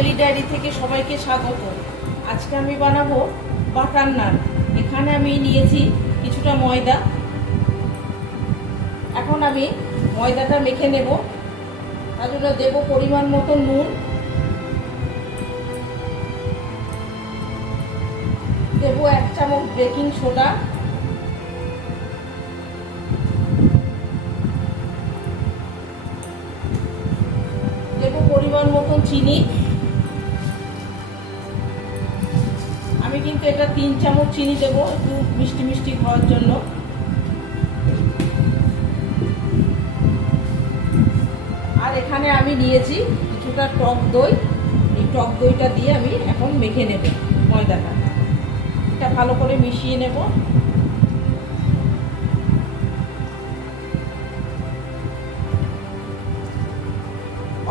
Panjeree diary থেকে সবাইকে স্বাগত। আজকে আমি বানাবো বাটার নান। এখানে আমি নিয়েছি কিছুটা ময়দা। এখন আমি ময়দাটা মেখে নেব। তার জন্য দেবো পরিমাণ মতো নুন, দেবো 1 চামচ বেকিং সোডা, দেবো পরিমাণ মতো চিনি। আমি কিন্তু এটা 3 চামচ চিনি দেবো, একটু মিষ্টি মিষ্টি খাওয়ার জন্য। আর এখানে আমি নিয়েছি কিছুটা টক দই। এই টক দইটা দিয়ে আমি এখন মেখে নেব ময়দাটা। এটা ভালো করে মিশিয়ে নেব।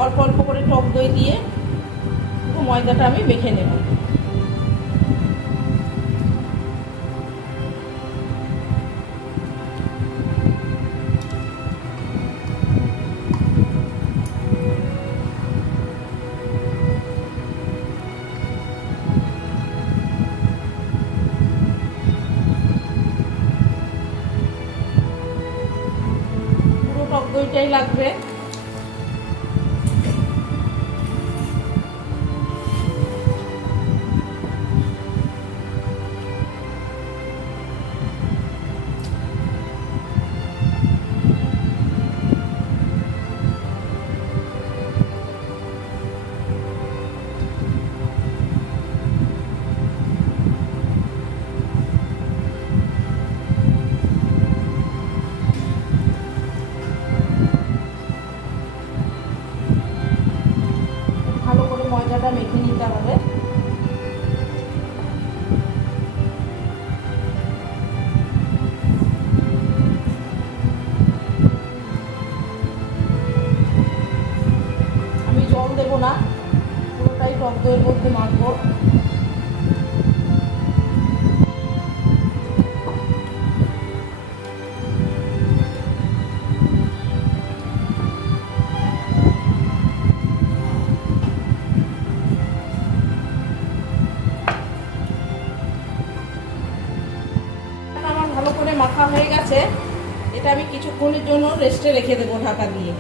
অল্প অল্প করে টক দই দিয়ে পুরো ময়দাটা আমি মেখে নেব। পুরো টক দইটাই লাগবে। ভালো করে ময়দাটা মেখে নিতে হবে। আমি জল দেবো না, পুরোটাই টক দইয়ের মধ্যে মাখবো। আমার ভালো করে মাখা হয়ে গেছে। এটা আমি কিছুক্ষণের জন্য রেস্টে রেখে দেবো ঢাকা দিয়ে।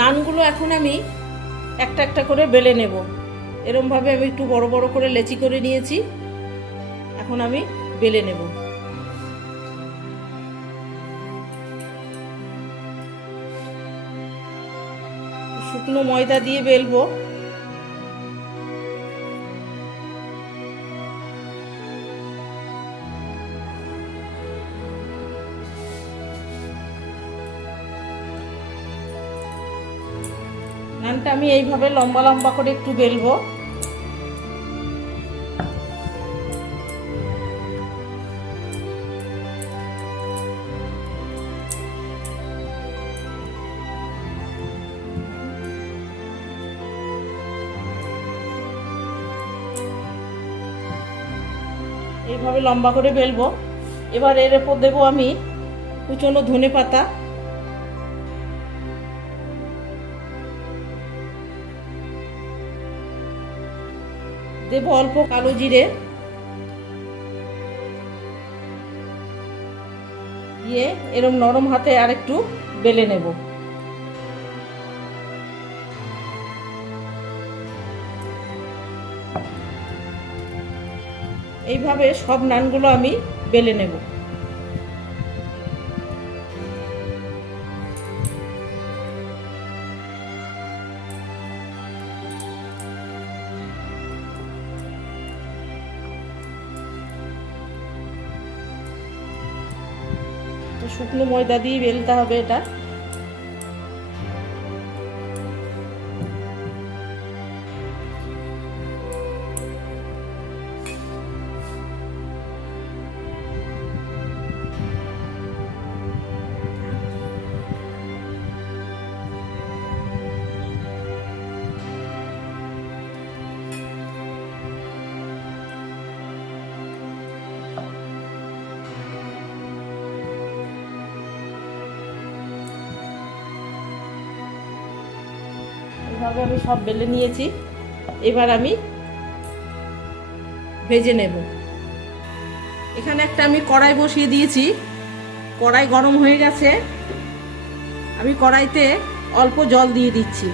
নানগুলো এখন আমি একটা একটা করে বেলে নেব। এরমভাবে আমি একটু বড় বড় করে লেচি করে নিয়েছি। এখন আমি বেলে নেব। শুকনো ময়দা দিয়ে বেলবো। নানটা আমি এইভাবে লম্বা লম্বা করে একটু বেলবো। এইভাবে লম্বা করে বেলবো। এবার এর উপর দেবো আমি কুচনো ধনেপাতা, দেবো অল্প কালো জিরে, দিয়ে এরম নরম হাতে আর একটু বেলে নেব। এইভাবে সব নানগুলো আমি বেলে নেব। শুকনো ময়দা দিয়ে বেলতে হবে এটা। এভাবে আমি সব বেলে নিয়েছি। এবার আমি ভেজে নেব। এখানে একটা আমি কড়াই বসিয়ে দিয়েছি, কড়াই গরম হয়ে গেছে। আমি কড়াইতে অল্প জল দিয়ে দিচ্ছি।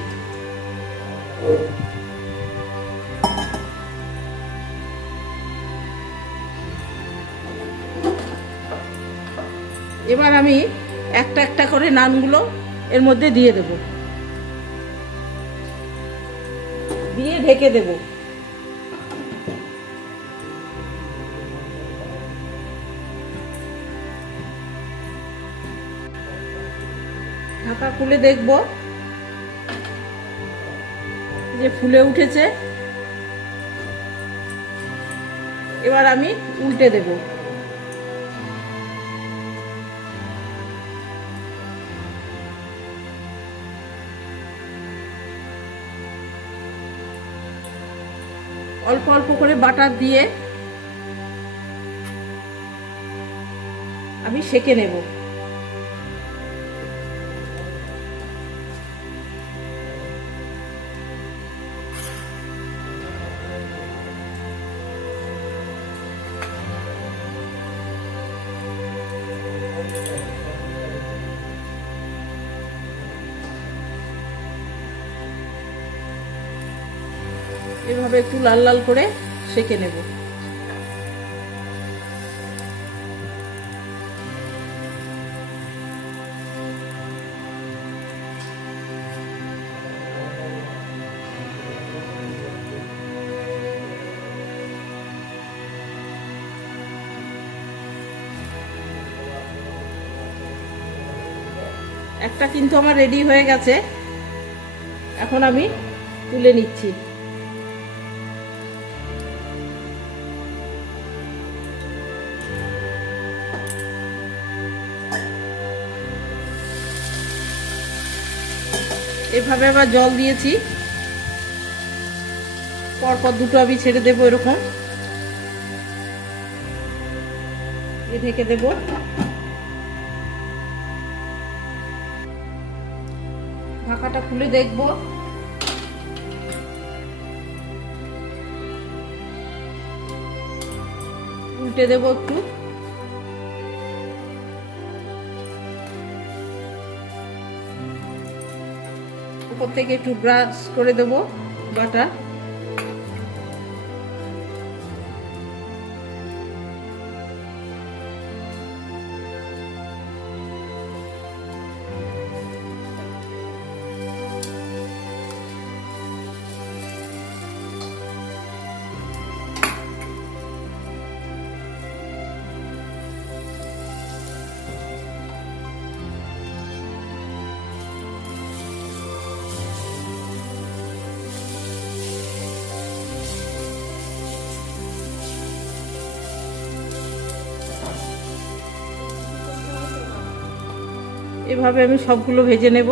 এবার আমি একটা একটা করে নানগুলো এর মধ্যে দিয়ে দেব, দিয়ে ঢেকে দেব। ঢাকা খুলে দেখব যে ফুলে উঠেছে। এবার আমি উল্টে দেব। অল্প অল্প করে বাটার দিয়ে আমি সেঁকে নেব। এভাবে একটু লাল লাল করে সেঁকে নেব। একটা কিন্তু আমার রেডি হয়ে গেছে, এখন আমি তুলে নিচ্ছি। এভাবে আবার জল দিয়েছি, পরপর দুটো আমি ছেড়ে দেবো, এরকম ঢেকে দেব। ঢাকাটা খুলে দেখব, উল্টে দেব একটু। উপর থেকে একটু ব্রাশ করে দেব বাটার। এভাবে আমি সবগুলো ভেজে নেব।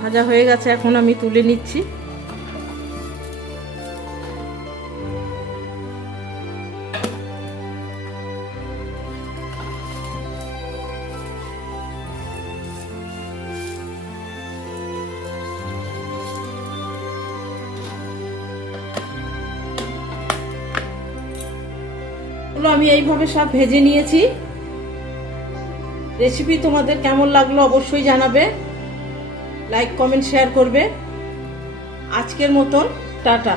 ভাজা হয়ে গেছে, এখন আমি তুলে নিচ্ছি। আমি এইভাবে সব ভেজে নিয়েছি। রেসিপি তোমাদের কেমন লাগলো অবশ্যই জানাবে, লাইক কমেন্ট শেয়ার করবে। আজকের মতন টাটা।